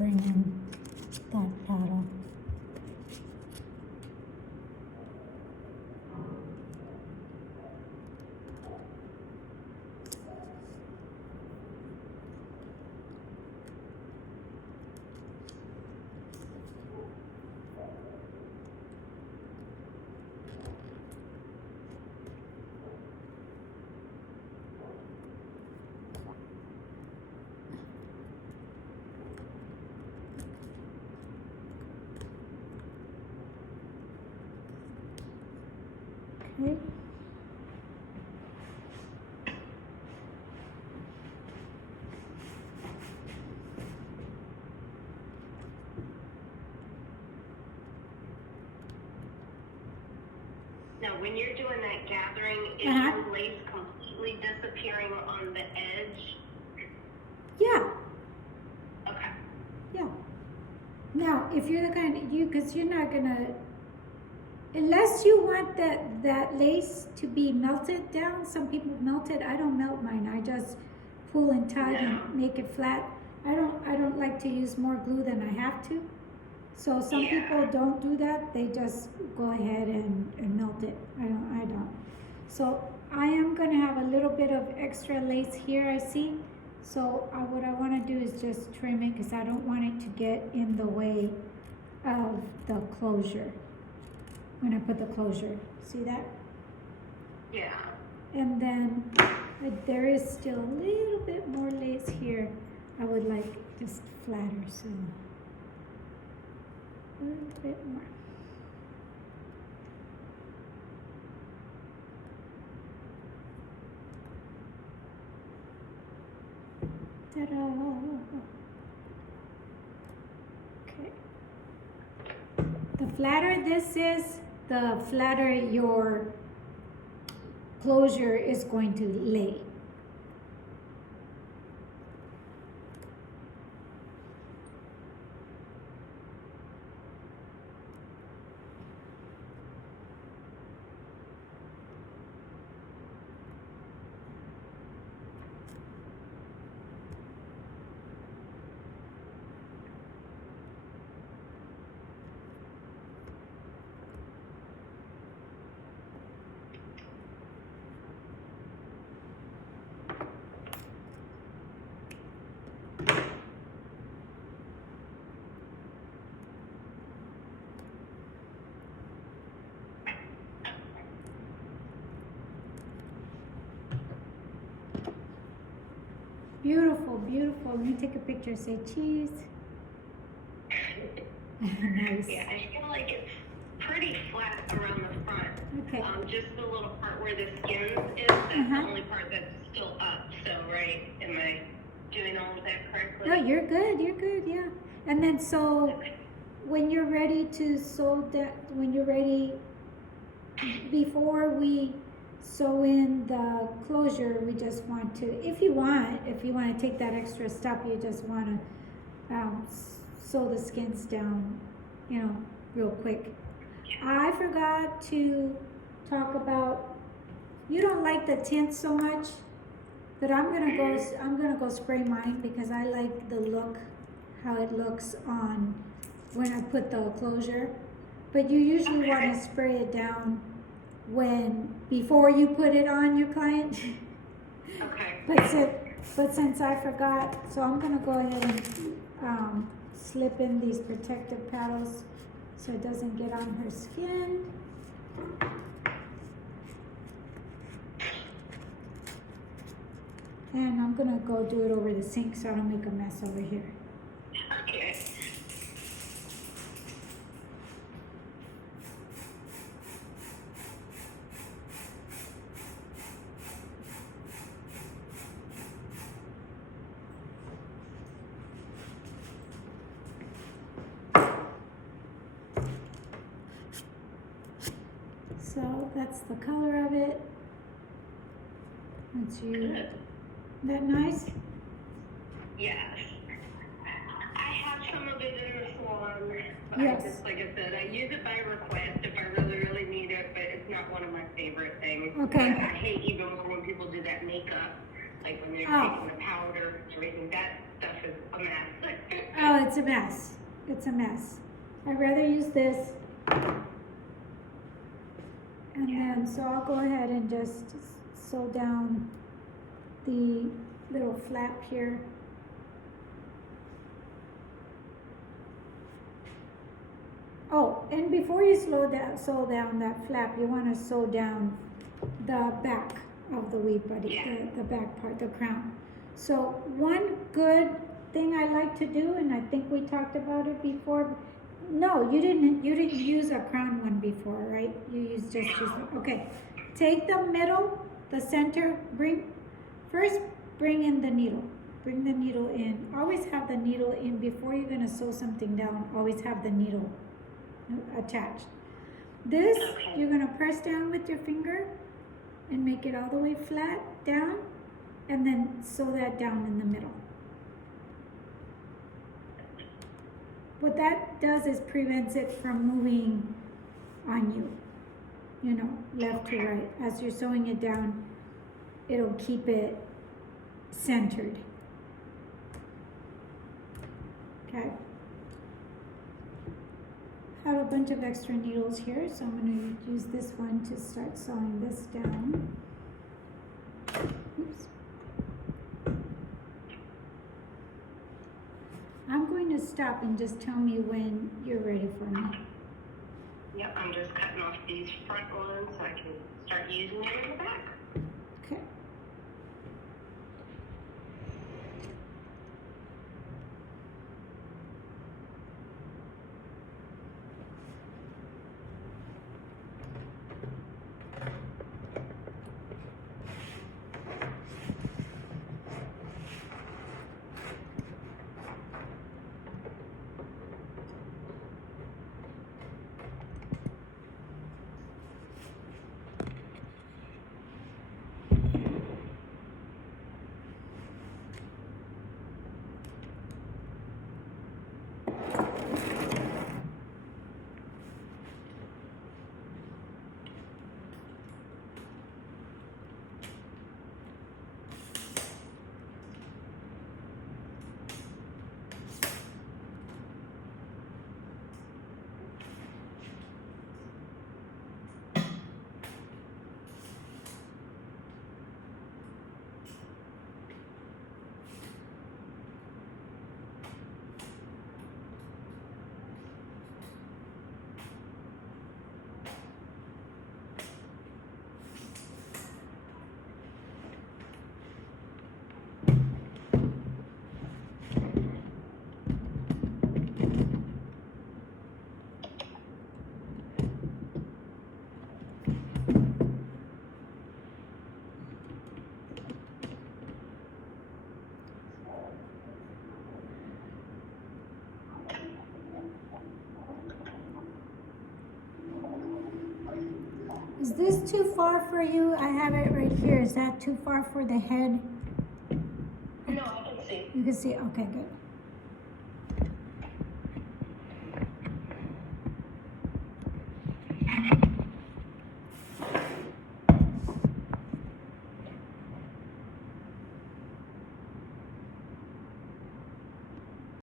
bring in that paddle. Okay. Now, when you're doing that gathering, is your lace completely disappearing on the edge? Yeah. Okay. Yeah. Now, if you're the kind because you're not gonna, unless you want that lace to be melted down. Some people melt it. I don't melt mine. I just pull and tug and make it flat. I don't like to use more glue than I have to. So some people don't do that. They just go ahead and melt it. I don't. So I am gonna have a little bit of extra lace here, I see. So what I wanna do is just trim it because I don't want it to get in the way of the closure. When I put the closure, see that? Yeah. And then there is still a little bit more lace here. I would like just flatter, so a little bit more. Ta-da! Okay. The flatter this is, the flatter your closure is going to lay. Beautiful, beautiful. Let me take a picture. Say cheese. Nice. Yeah, I feel like it's pretty flat around the front. Okay. Just the little part where the skin is, that's the only part that's still up. So, right, am I doing all of that correctly? No, you're good, yeah. And then so when you're ready to sew that, when you're ready, before we sew in the closure, we just want to, if you want to take that extra step, you just want to sew the skins down, real quick. I forgot to talk about, you don't like the tint so much, but I'm gonna go spray mine because I like the look, how it looks on when I put the closure. But you usually want to spray it down before you put it on your client. Okay. But since I forgot, so I'm gonna go ahead and slip in these protective paddles so it doesn't get on her skin. And I'm gonna go do it over the sink so I don't make a mess over here. Okay. So that's the color of it. Isn't that nice? Yes. I have some of it in the salon. Yes. Just like I said, I use it by request if I really, really need it, but it's not one of my favorite things. Okay. I hate even more when people do that makeup, like when they're taking the powder, everything. That stuff is a mess. Oh, it's a mess. It's a mess. I'd rather use this. And then, so I'll go ahead and just sew down the little flap here. Oh, and before you sew down that flap, you want to sew down the back of the weave buddy, the back part, the crown. So one good thing I like to do, and I think we talked about it before. No, you didn't use a crown one before, right? You used just okay. Take the middle, the center, bring in the needle. Bring the needle in. Always have the needle in before you're gonna sew something down. Always have the needle attached. This, you're gonna press down with your finger and make it all the way flat down, and then sew that down in the middle. What that does is prevents it from moving on you know, left to right. As you're sewing it down, it'll keep it centered. Okay. I have a bunch of extra needles here, so I'm going to use this one to start sewing this down. Oops. I'm going to stop and just tell me when you're ready for me. Yep, I'm just cutting off these front ones so I can start using it in the back. Okay. Is this too far for you? I have it right here. Is that too far for the head? No, I can see. You can see, okay, good.